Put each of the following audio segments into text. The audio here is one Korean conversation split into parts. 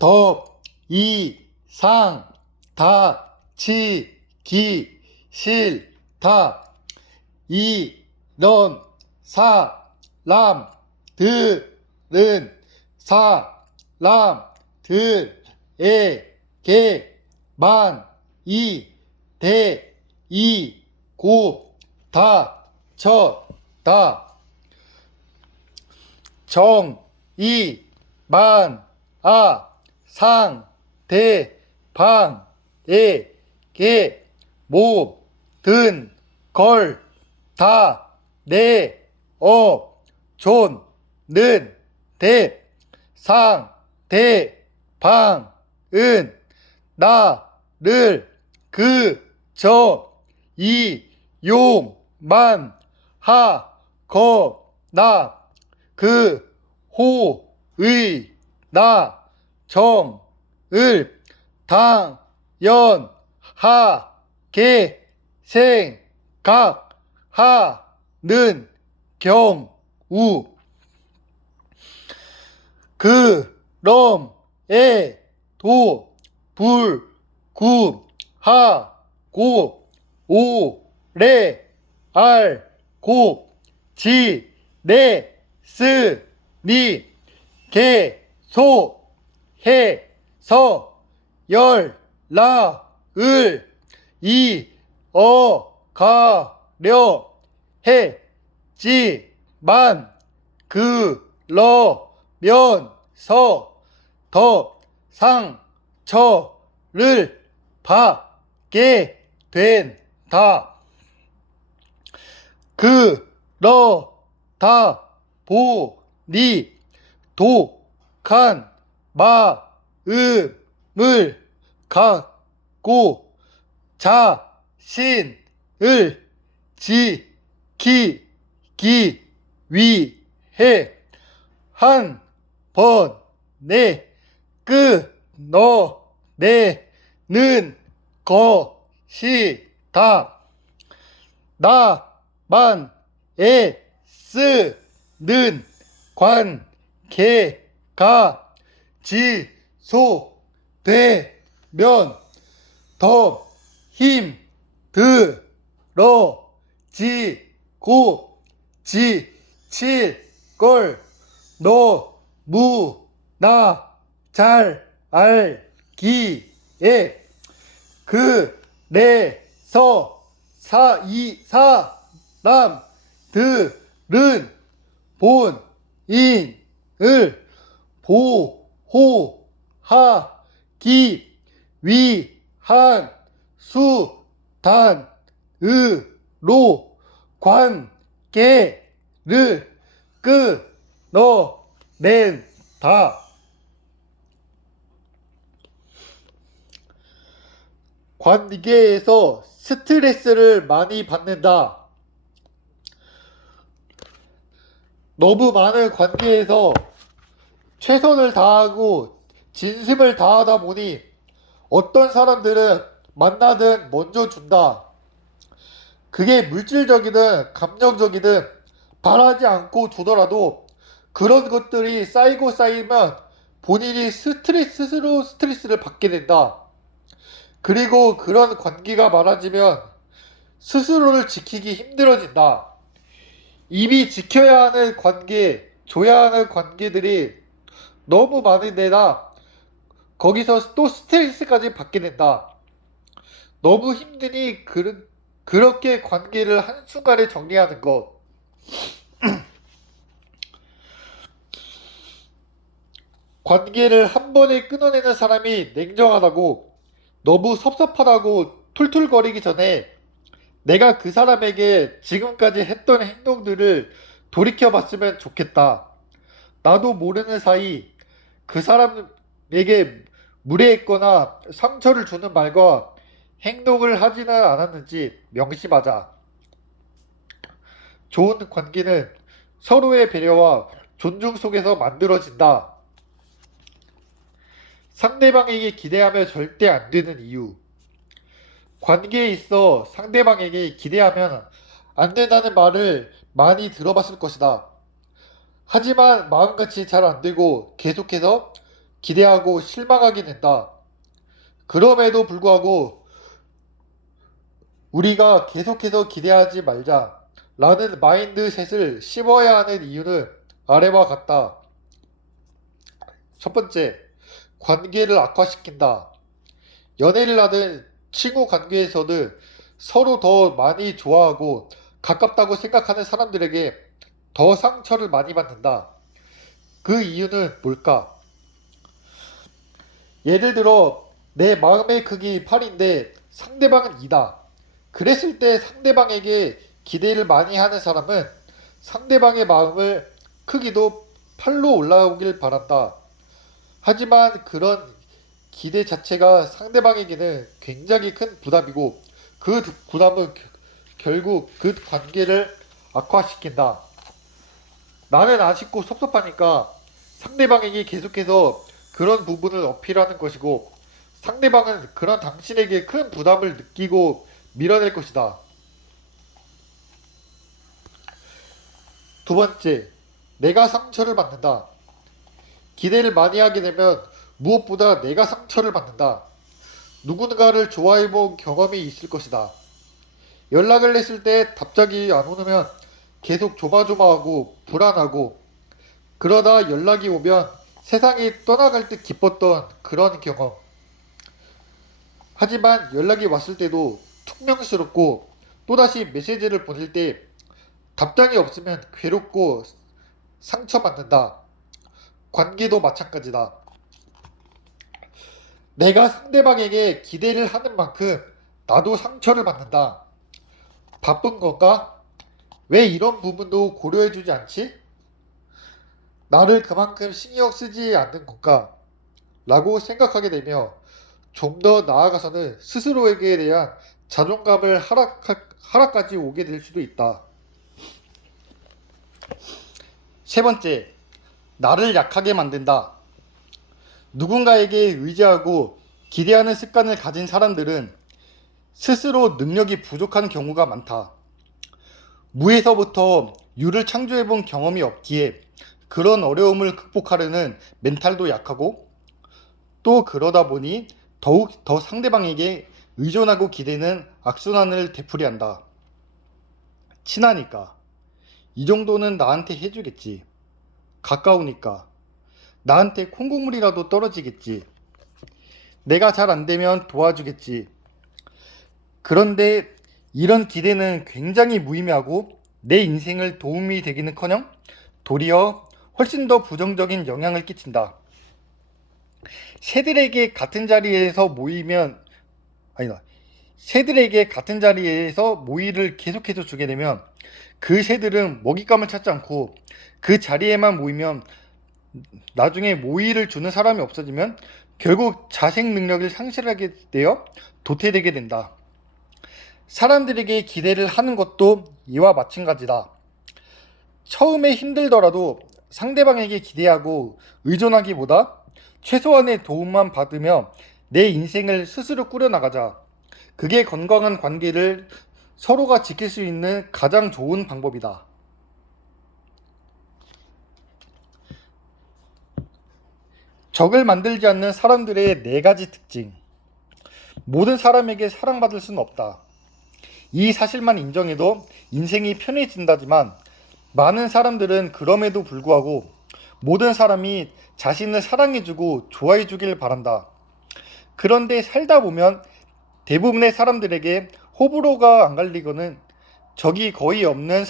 더 이상 다치기 싫다. 이런 사람들은 사람들에게만 대이고 다쳤다. 정의만아 상대방에게 모든 걸 다 내어줬는데 상대방은 나를 그저 이용만 하거나 그 호의 나정을 당연하게 생각하는 경우 그럼에도 불구하고 오래 알고 지냈으니 계속해서 연락을 이어가려 했지만 그러면서 더 상처를 받게 된다. 그러다 보니 독한 마음을 갖고 자신을 지키기 위해 한 번에 끊어내는 것이다. 나만 애쓰는 관계가 지속되면 더 힘들어지고 지칠걸 너무나 잘 알기에 그래서 이 사람들은 본인을 보호하기 위한 수단으로 관계를 끊어낸다. 관계에서 스트레스를 많이 받는다. 너무 많은 관계에서 최선을 다하고 진심을 다하다 보니 어떤 사람들은 만나든 먼저 준다. 그게 물질적이든 감정적이든 바라지 않고 두더라도 그런 것들이 쌓이고 쌓이면 본인이 스스로 스트레스를 받게 된다. 그리고 그런 관계가 많아지면 스스로를 지키기 힘들어진다. 이미 지켜야 하는 관계, 줘야 하는 관계들이 너무 많은 데다 거기서 또 스트레스까지 받게 된다. 너무 힘드니 그렇게 관계를 한순간에 정리하는 것. 관계를 한 번에 끊어내는 사람이 냉정하다고, 너무 섭섭하다고 툴툴거리기 전에 내가 그 사람에게 지금까지 했던 행동들을 돌이켜봤으면 좋겠다. 나도 모르는 사이 그 사람에게 무례했거나 상처를 주는 말과 행동을 하지는 않았는지 명심하자. 좋은 관계는 서로의 배려와 존중 속에서 만들어진다. 상대방에게 기대하면 절대 안 되는 이유. 관계에 있어 상대방에게 기대하면 안 된다는 말을 많이 들어봤을 것이다. 하지만 마음같이 잘 안 되고 계속해서 기대하고 실망하게 된다. 그럼에도 불구하고 우리가 계속해서 기대하지 말자 라는 마인드셋을 씹어야 하는 이유는 아래와 같다. 첫 번째, 관계를 악화시킨다. 연애를 하든 친구 관계에서는 서로 더 많이 좋아하고 가깝다고 생각하는 사람들에게 더 상처를 많이 받는다. 그 이유는 뭘까? 예를 들어 내 마음의 크기 8인데 상대방은 2다. 그랬을 때 상대방에게 기대를 많이 하는 사람은 상대방의 마음을 크기도 8로 올라오길 바란다. 하지만 그런 기대 자체가 상대방에게는 굉장히 큰 부담이고 그 부담은 결국 그 관계를 악화시킨다. 나는 아쉽고 섭섭하니까 상대방에게 계속해서 그런 부분을 어필하는 것이고 상대방은 그런 당신에게 큰 부담을 느끼고 밀어낼 것이다. 두 번째, 내가 상처를 받는다. 기대를 많이 하게 되면 무엇보다 내가 상처를 받는다. 누군가를 좋아해본 경험이 있을 것이다. 연락을 했을 때 답장이 안 오면 계속 조마조마하고 불안하고 그러다 연락이 오면 세상이 떠나갈 듯 기뻤던 그런 경험. 하지만 연락이 왔을 때도 퉁명스럽고 또다시 메시지를 보낼 때 답장이 없으면 괴롭고 상처받는다. 관계도 마찬가지다. 내가 상대방에게 기대를 하는 만큼 나도 상처를 받는다. 바쁜 건가? 왜 이런 부분도 고려해주지 않지? 나를 그만큼 신경 쓰지 않는 건가? 라고 생각하게 되며 좀 더 나아가서는 스스로에게 대한 자존감을 하락까지 오게 될 수도 있다. 세 번째, 나를 약하게 만든다. 누군가에게 의지하고 기대하는 습관을 가진 사람들은 스스로 능력이 부족한 경우가 많다. 무에서부터 유를 창조해본 경험이 없기에 그런 어려움을 극복하려는 멘탈도 약하고 또 그러다 보니 더욱 더 상대방에게 의존하고 기대는 악순환을 되풀이한다. 친하니까 이 정도는 나한테 해주겠지. 가까우니까 나한테 콩고물이라도 떨어지겠지. 내가 잘 안되면 도와주겠지. 그런데 이런 기대는 굉장히 무의미하고 내 인생을 도움이 되기는커녕 도리어 훨씬 더 부정적인 영향을 끼친다. 새들에게 같은 자리에서 모이를 계속해서 주게 되면 그 새들은 먹잇감을 찾지 않고 그 자리에만 모이면 나중에 모이를 주는 사람이 없어지면 결국 자생 능력을 상실하게 되어 도태되게 된다. 사람들에게 기대를 하는 것도 이와 마찬가지다. 처음에 힘들더라도 상대방에게 기대하고 의존하기보다 최소한의 도움만 받으며 내 인생을 스스로 꾸려나가자. 그게 건강한 관계를 서로가 지킬 수 있는 가장 좋은 방법이다. 적을 만들지 않는 사람들의 4가지 특징. 모든 사람에게 사랑받을 수는 없다. 이 사실만 인정해도 인생이 편해진다지만 많은 사람들은 그럼에도 불구하고 모든 사람이 자신을 사랑해주고 좋아해주길 바란다. 그런데 살다 보면 대부분의 사람들에게 호불호가 안 갈리고는 적이 거의 없는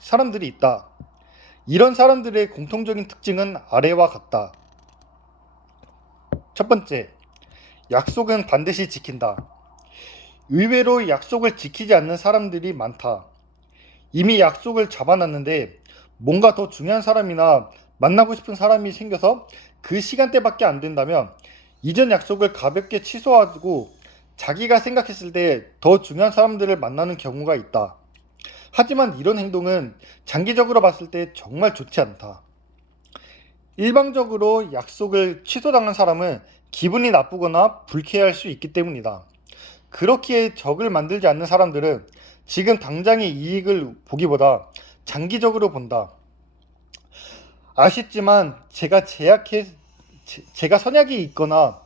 사람들이 있다. 이런 사람들의 공통적인 특징은 아래와 같다. 첫 번째, 약속은 반드시 지킨다. 의외로 약속을 지키지 않는 사람들이 많다. 이미 약속을 잡아놨는데 뭔가 더 중요한 사람이나 만나고 싶은 사람이 생겨서 그 시간대밖에 안 된다면 이전 약속을 가볍게 취소하고 자기가 생각했을 때 더 중요한 사람들을 만나는 경우가 있다. 하지만 이런 행동은 장기적으로 봤을 때 정말 좋지 않다. 일방적으로 약속을 취소당한 사람은 기분이 나쁘거나 불쾌할 수 있기 때문이다. 그렇기에 적을 만들지 않는 사람들은 지금 당장의 이익을 보기보다 장기적으로 본다. 아쉽지만 제가 제가 선약이 있거나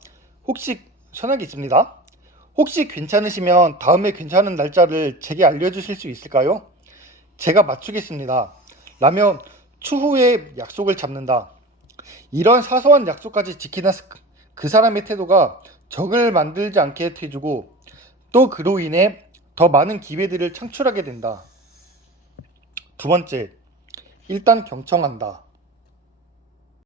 혹시 선약이 있습니다. 혹시 괜찮으시면 다음에 괜찮은 날짜를 제게 알려주실 수 있을까요? 제가 맞추겠습니다. 라며 추후에 약속을 잡는다. 이런 사소한 약속까지 지키는 그 사람의 태도가 적을 만들지 않게 해주고 또 그로 인해 더 많은 기회들을 창출하게 된다. 두 번째, 일단 경청한다.